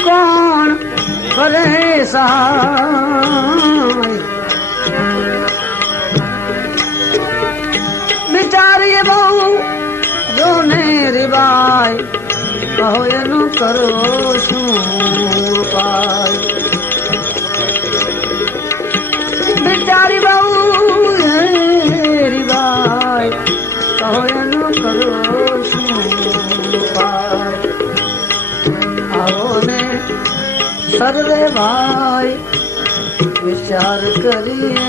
કોણ કરે સહાય બિચારી બહુ જોને રીબાય કહો એનું કરો શું ઉપાય બિચારી બહુ રીબાય કહો એનું કરો શું ઉપાય આવો ને સર્વે ભાઈ વિચાર કરીએ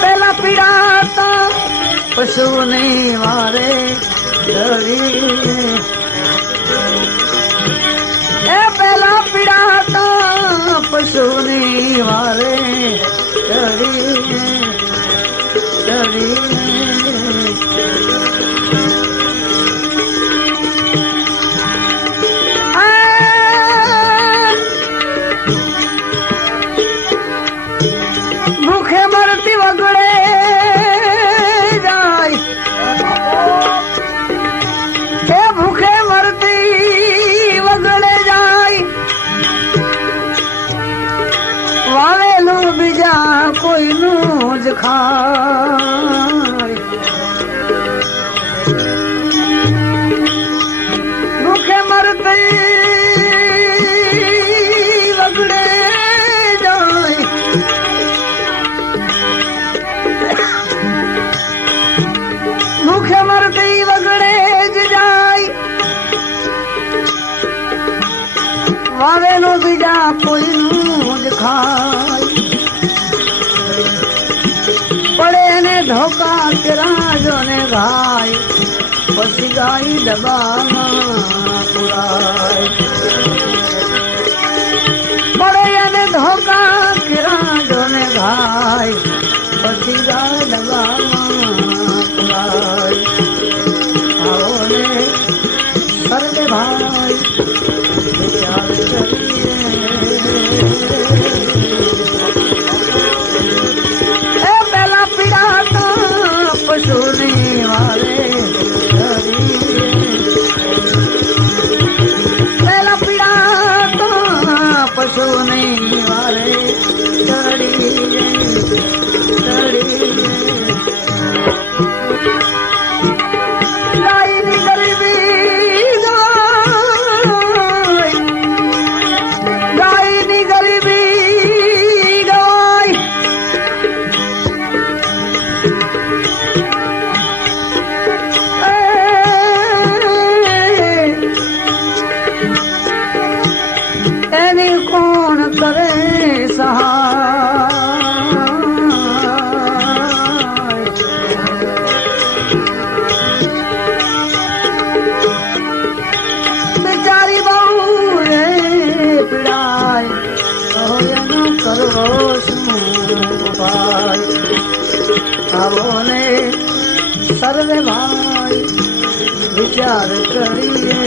પેલા પીડાતા પશુની વારે ચડી એ પેલા પીડાતા પશુની વારે ચડી ભૂખે મરતી વગડે જાય એ ભૂખે મરતી વગડે જાય વાવેલું બીજા કોઈનું જ ખાય ભૂખે મરતી વગડે ભૂખે મરતી વગડે જ જાય વાવેલું બીજા કોઈનું જ ખાય પડે ને ધોકા કે રાજો ને ગાય પછી ગાય ડબામાં પુરાય પડે ને ધોકા કે રાજો ને ગાય પછી ગાય ડબામાં આવો ને સર્વે ભાઈ વિચાર કરીએ એ પેલા પીડાતા પશુની વારે પેલા પીડાતા પશુની વારે ચડી એની કોણ કરે સહાય બિચારી બહુ રે પીડાય કહો એનો કરવો શું ઉપાય આવો ને સર્વે ભાઈ વિચાર કરીએ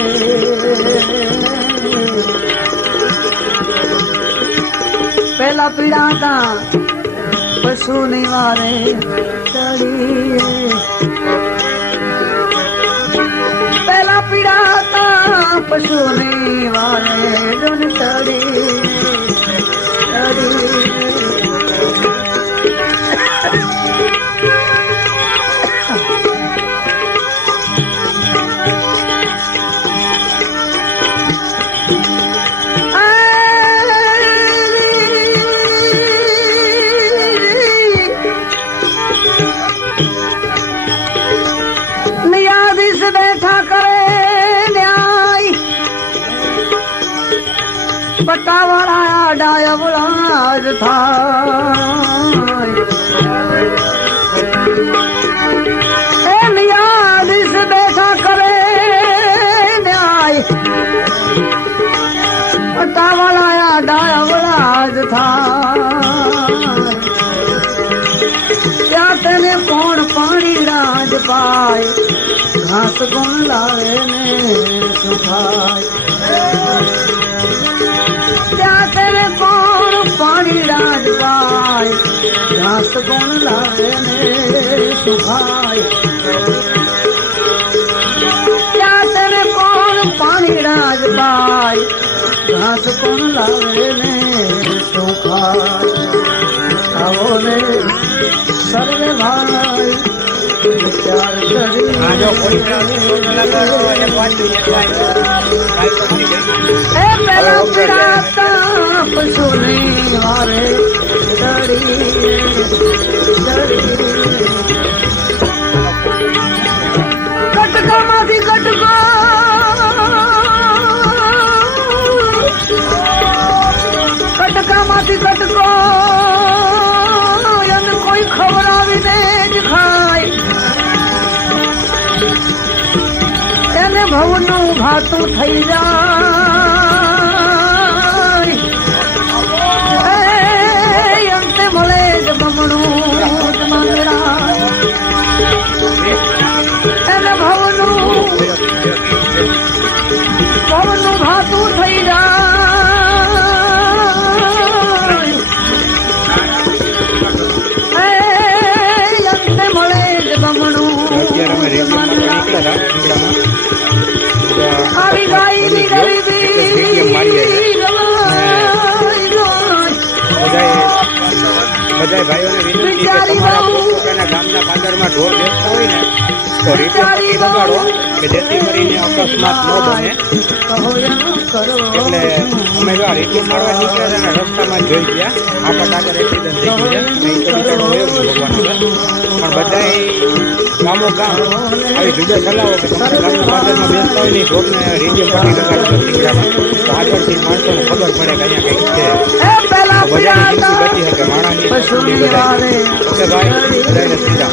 પેલા પીડાતા પશુની વારે ચડીએ પેલા પીડાતા પશુની વારે ચડી બેઠા કરે ન્યાય પટ્ટાવાળા ડાયવળા જ થાય એ ન્યાયાધીશ બેઠા કરે ન્યાય પટ્ટાવાળા ડાયવળા જ થાય ત્યાં તેને કોણ પાણી રાજ પાય ઘાસ કોણ લાવે ને સુખાય ત્યાં તેને કોણ પાણી રાજ પાય ઘાસ કોણ લાવે ને સુખાય ઘાસ કોણ લાવે ને શું ખાય આવો ને સર્વે ભાઈ વિચાર કરી એ પેલા પીડાતા પશુની વારે કટકામાંથી કટકો કટકામાંથી કટકો એને કોઈ ખવડાવીને જ ખાય એને ભવનું ભાતું થઈ જાય અંતે મળે જ બમણું જ મંગળા એને ભવનું ભાતું થઈ જાય અંતે મળે જ બમણું આવી ગાયની ગરીબી બધા ભાઈઓને વિનંતી કે તમારા પોતાના ગામના પાદરમાં ઢોર બેસતા હોય ને તો રીતે લગાડો કે જેથી કરીને અકસ્માત ન બને. એટલે અમે જો આ રીતે મારવા નીકળ્યા હતા ને રસ્તામાં જોઈ ગયા આ પટાકર એક્સિડન્ટ થઈ ગયું છે. નહીં તો બિચારો હોય જ નહીં ભગવાન વગર. પણ બધાય ગામો ગામ આવી જુદા ચલાવો કે તમારા ગામના પાદરમાં બેસતા હોય ને ઢોરને રીજે પટ્ટી લગાડો નીકળ્યા તો આગળથી માણસોને ખબર પડે કે અહીંયા કંઈક છે. બધાની જિંદગી બચી શકે માણસની. ઓકે ભાઈ બધાને સીધા